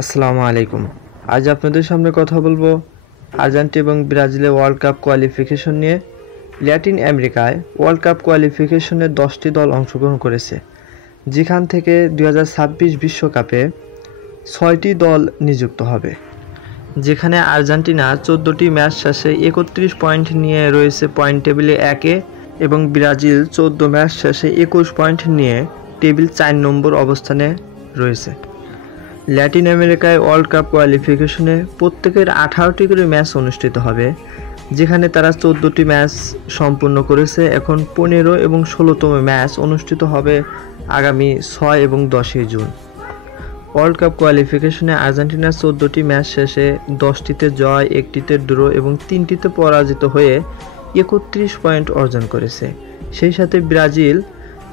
আসসালামু আলাইকুম। আজ আপনাদের সামনে কথা বলবো আর্জেন্টিনা এবং ব্রাজিলের ওয়ার্ল্ড কাপ কোয়ালিফিকেশন নিয়ে। ল্যাটিন আমেরিকায় ওয়ার্ল্ড কাপ কোয়ালিফিকেশনে 10টি দল অংশগ্রহণ করেছে, যেখান থেকে 2026 বিশ্বকাপে 6টি দল নিযুক্ত হবে। যেখানে আর্জেন্টিনা 14টি ম্যাচ শেষে 31 পয়েন্ট নিয়ে রয়েছে পয়েন্ট টেবিলে 1-এ এবং ব্রাজিল 14 ম্যাচ শেষে 21 পয়েন্ট নিয়ে টেবিল 4 নম্বর অবস্থানে রয়েছে। ল্যাটিন আমেরিকায় ওয়ার্ল্ড কাপ কোয়ালিফিকেশনে প্রত্যেকের 18টি করে ম্যাচ অনুষ্ঠিত হবে, যেখানে তারা 14টি ম্যাচ সম্পূর্ণ করেছে। এখন 15 এবং 16তম ম্যাচ অনুষ্ঠিত হবে আগামী 6 এবং 10 জুন। ওয়ার্ল্ড কাপ কোয়ালিফিকেশনে আর্জেন্টিনা 14টি ম্যাচ শেষে 10টিতে জয়, 1টিতে ড্র এবং 3টিতে পরাজিত হয়ে 31 পয়েন্ট অর্জন করেছে। সেই সাথে ব্রাজিল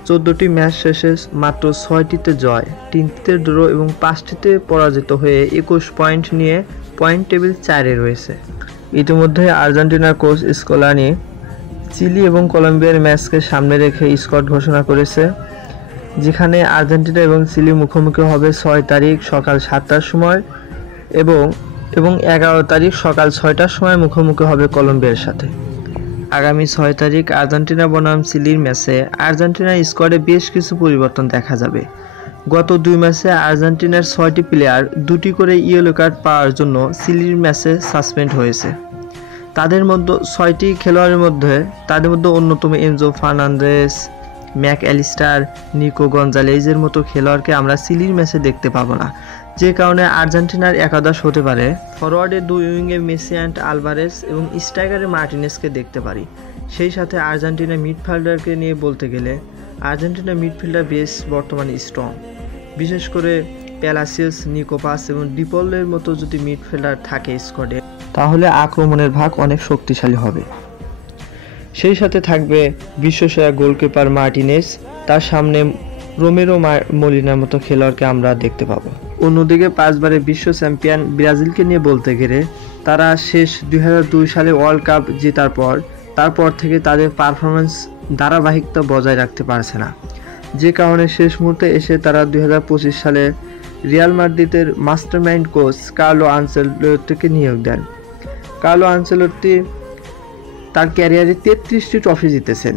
14টি ম্যাচ শেষে মাত্র 6টিতে জয়, 3টিতে ড্র এবং 5টিতে পরাজিত হয়ে 21 পয়েন্ট নিয়ে পয়েন্ট টেবিল 4-এ রয়েছে। ইতিমধ্যে আর্জেন্টিনার কোচ স্কলানি চিলি এবং কলম্বিয়ার ম্যাচকে সামনে রেখে স্কোয়াড ঘোষণা করেছে, যেখানে আর্জেন্টিনা এবং চিলি মুখোমুখি হবে 6 তারিখ সকাল 7টার সময় এবং 11 তারিখ সকাল 6টার সময় মুখোমুখি হবে কলম্বিয়ার সাথে। আগামী 6 তারিখ আর্জেন্টিনা বনাম চিলির ম্যাচে আর্জেন্টিনার স্কোয়াডে বেশ কিছু পরিবর্তন দেখা যাবে। গত 2 ম্যাচে আর্জেন্টিনার 6টি প্লেয়ার 2টি করে ইয়েলো কার্ড পাওয়ার জন্য চিলির ম্যাচে সাসপেন্ড হয়েছে। তাদের মধ্যে 6টি খেলোয়াড়ের মধ্যে অন্যতম Enzo Fernandez, Mac Allister, Nico গঞ্জালেজের মতো খেলোয়াড়কে আমরা চিলির ম্যাচে দেখতে পাবো না, যে কারণে আর্জেন্টিনার একাদশ হতে পারে ফরওয়ার্ডে 2 উইংয়ে মেসি অ্যান্ড আলভারেজ এবং স্ট্রাইকারে মার্টিনেজকে দেখতে পারি। সেই সাথে আর্জেন্টিনা মিডফিল্ডারকে নিয়ে বলতে গেলে আর্জেন্টিনা মিডফিল্ডার বেশ বর্তমানে স্ট্রং, বিশেষ করে প্যালাসিয়াস, নিকোপাস এবং ডিপলের মতো যদি মিডফিল্ডার থাকে স্কোয়াডে, তাহলে আক্রমণের ভাগ অনেক শক্তিশালী হবে। সেই সাথে থাকবে বিশ্বসেরা গোলকিপার মার্টিনেজ, তার সামনে রোমেরো মলিনার মতো খেলোয়াড়কে আমরা দেখতে পাবো। অন্যদিকে 5 বারের বিশ্ব চ্যাম্পিয়ন ব্রাজিলকে নিয়ে বলতে গেলে তারা শেষ 2002 সালে ওয়ার্ল্ড কাপ জেতার তারপর থেকে তাদের পারফরমেন্স ধারাবাহিকতা বজায় রাখতে পারছে না, যে কারণে শেষ মুহূর্তে এসে তারা 2025 সালে রিয়াল মাদ্রিদের মাস্টারমাইন্ড কোচ কার্লো আনচেলত্তিকে নিয়োগ দেন। কার্লো আনচেলত্তি তার ক্যারিয়ারে 33টি ট্রফি জিতেছেন,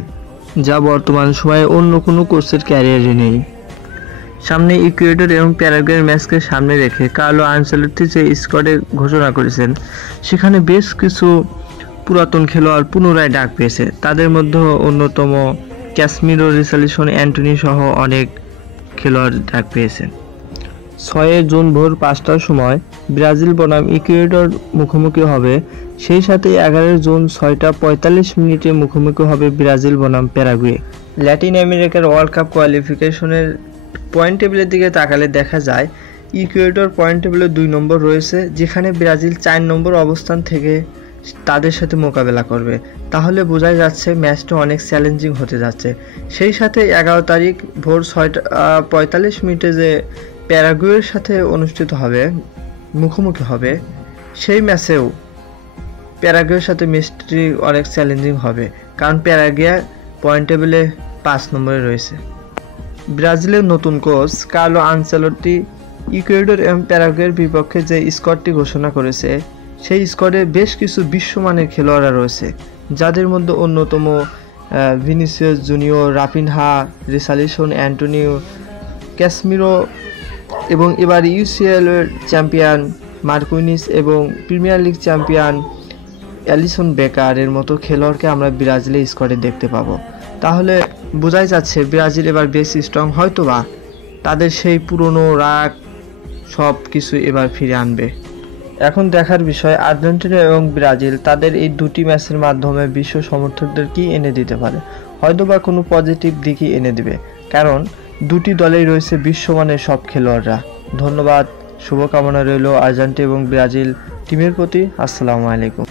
যা বর্তমান সময়ে অন্য কোনো কোচের ক্যারিয়ারে নেই। সামনে ইকুয়েডর এবং প্যারাগুয়ের ম্যাচকে সামনে রেখে কার্লো আনচেলত্তি যে স্কোয়াডে ঘোষণা করেছেন, সেখানে বেশ কিছু পুরাতন খেলোয়াড় পুনরায় ডাক পেয়েছে। তাদের মধ্যে অন্যতম ক্যাসমিরো, রিচার্লিসন, অ্যান্টনি সহ অনেক খেলোয়াড় ডাক পেয়েছেন। 6 জুন ভোর 5টার সময় ব্রাজিল বনাম ইকুয়েডর মুখোমুখি হবে। সেই সাথে 11 জুন 6:45 মুখোমুখি হবে ব্রাজিল বনাম প্যারাগুয়ে। ল্যাটিন আমেরিকার ওয়ার্ল্ড কাপ কোয়ালিফিকেশনের পয়েন্ট টেবিলের দিকে তাকালে দেখা যায় ইকুয়েডর পয়েন্ট টেবিলে 2 নম্বর রয়েছে, যেখানে ব্রাজিল 4 নম্বর অবস্থান থেকে তাদের সাথে মোকাবেলা করবে। তাহলে বোঝাই যাচ্ছে ম্যাচটা অনেক চ্যালেঞ্জিং হতে যাচ্ছে। সেই সাথে 11 তারিখ ভোর 6:45 যে প্যারাগুয়ের সাথে অনুষ্ঠিত হবে, মুখোমুখি হবে, সেই ম্যাচেও প্যারাগুয়ের সাথে ম্যাচটি অনেক চ্যালেঞ্জিং হবে, কারণ প্যারাগুয়ে পয়েন্ট টেবিলে 5 নম্বরে রয়েছে। ব্রাজিলের নতুন কোচ কার্লো আনচেলত্তি ইকুয়েডর এবং প্যারাগুয়ের বিপক্ষে যে স্কোয়াডটি ঘোষণা করেছে, সেই স্কোয়াডে বেশ কিছু বিশ্বমানের খেলোয়াড়রা রয়েছে, যাদের মধ্যে অন্যতম Vinicius Junior, Raphinha, Richarlison, Antonio, Casemiro এবং এবার ইউসিএল চ্যাম্পিয়ন মার্কুইনিস এবং প্রিমিয়ার লিগ চ্যাম্পিয়ন অ্যালিসন বেকারের মতো খেলোয়াড়কে আমরা ব্রাজিলের স্কোয়াডে দেখতে পাবো। তাহলে বোঝাই যাচ্ছে ব্রাজিল এবার বেশ স্ট্রং, হয়তোবা তাদের সেই পুরনো রাগ সব কিছু এবার ফিরে আনবে। এখন দেখার বিষয় আর্জেন্টিনা এবং ব্রাজিল তাদের এই 2টি ম্যাচের মাধ্যমে বিশ্ব সমর্থকদের কি এনে দিতে পারে। হয়তোবা কোনো পজিটিভ দিকই এনে দিবে, কারণ 2টি দলেই রয়েছে বিশ্বমানের সব খেলোয়াড়রা। ধন্যবাদ, শুভকামনা রইল আর্জেন্টিনা এবং ব্রাজিল টিমের প্রতি। আসসালামু আলাইকুম।